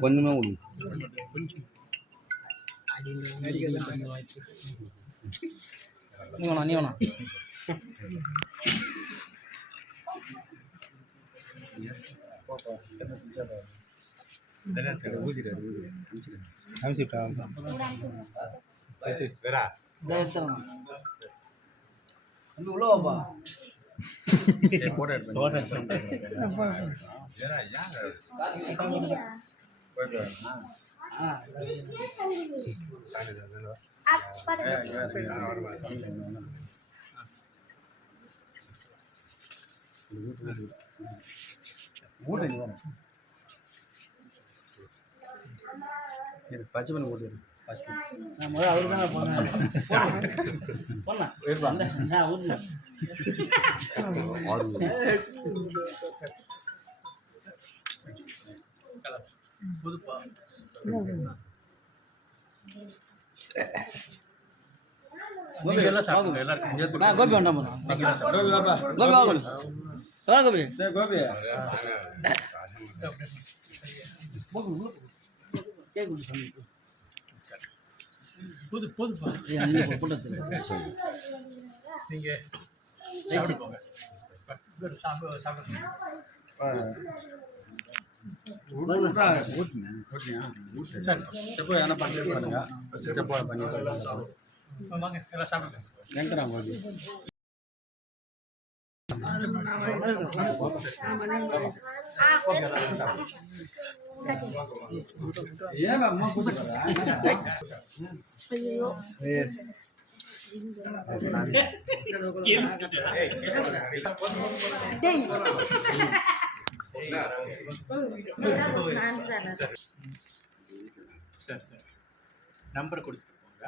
கொஞ்சமா நீ வேணாம் உள்ளவாப்பா பச்சை பண்ணி போட்டு நான் முதல்ல அவரு தானே போனேன் கோபி எல்லாம் சாப்பிடுங்க எல்லாருக்கும் கோபி வேண்டாம் கோபி வாங்க கோபி கோபி புது புதுப்பா நீங்கள் చెప్పు ఏమైనా పని చెప్పానుగా చెప్పు పని ఎలా సాப்பிடுங்க எங்கடா கோபி ஏன் அம்மா கூப்பிடுறா ஐயோ எஸ் நம்பர் கொடுத்துட்டு போங்க